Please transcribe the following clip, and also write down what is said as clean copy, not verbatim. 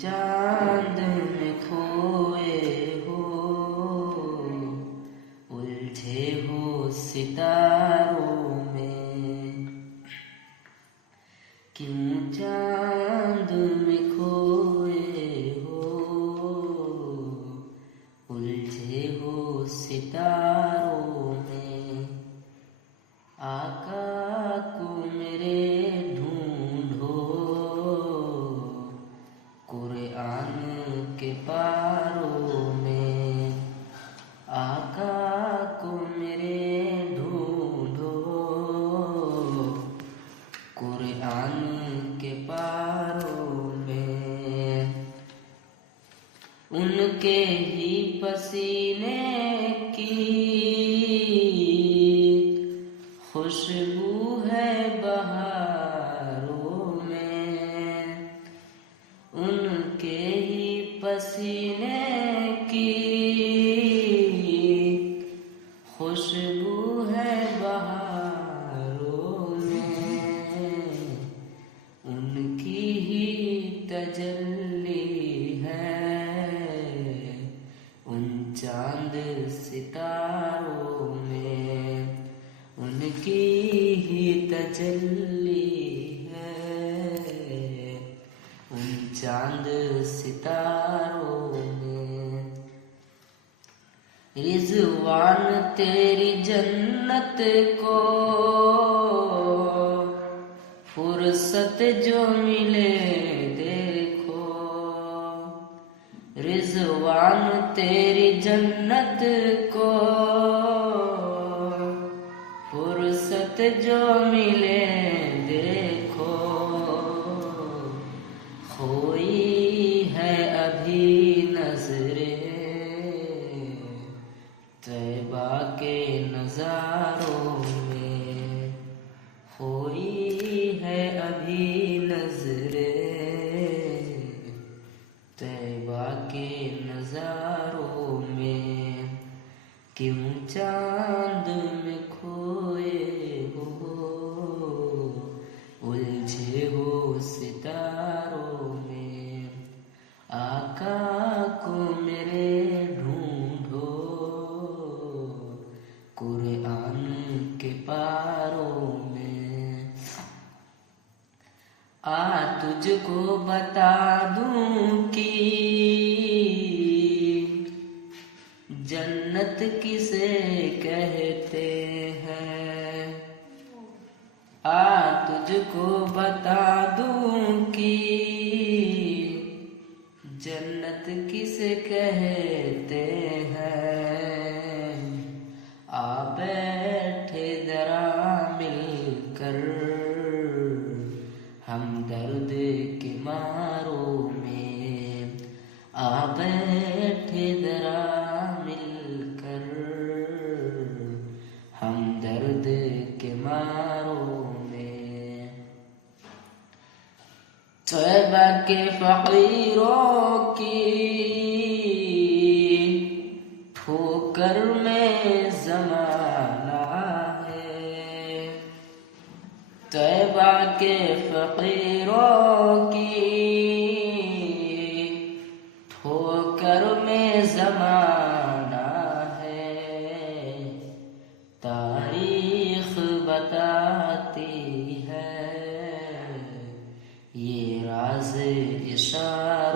چاند میں کھوئے ہو، الجھے ہو ستاروں میں، کیوں چاند میں کھوئے ہو، الجھے ہو ستاروں میں، آقا کو میرے ڈھونڈو قرآن کے پاروں میں، آقا کو میرے ڈھونڈو قرآن کے پاروں میں، ان کے ہی پسینے کی خوشبو ہے بہاروں میں، ان کے ہی پسینے کی خوشبو ہے بہاروں میں، ان کی ہی تجلی ہے ان چاند ستاروں میں، ان کی ہی تجلی ہے ان چاند ستاروں میں، رضوان تیری جنت کو فرصت جو ملے دیکھو، رضوان تیری جنت کو فرصت جو ملے دیکھو، کھوئی ہے ابھی نظریں طیبہ کے نظاروں میں، کھوئی ہے ابھی نظریں طیبہ کے نظاروں میں، کیوں چاند میں کھوئے ہو، الجھے ہو ستاروں میں، آقا کو میرے ڈھونڈو قرآن کے پاروں میں، تجھ کو بتا دوں کہ جنت کسے کہتے ہیں، تجھ کو بتا دوں کہ جنت کسے کہتے ہیں، بیٹھے ذرا مل کر ہم درد کے ماروں میں، بیٹھے ذرا مل کر ہم درد کے ماروں میں، طیبہ کے فقیروں کی ٹھوکر میں زمانہ ہے، طیبہ کے فقیروں کی ٹھوکر میں زمانہ ہے، تاریخ بتاتی ہے یہ راز اشارہ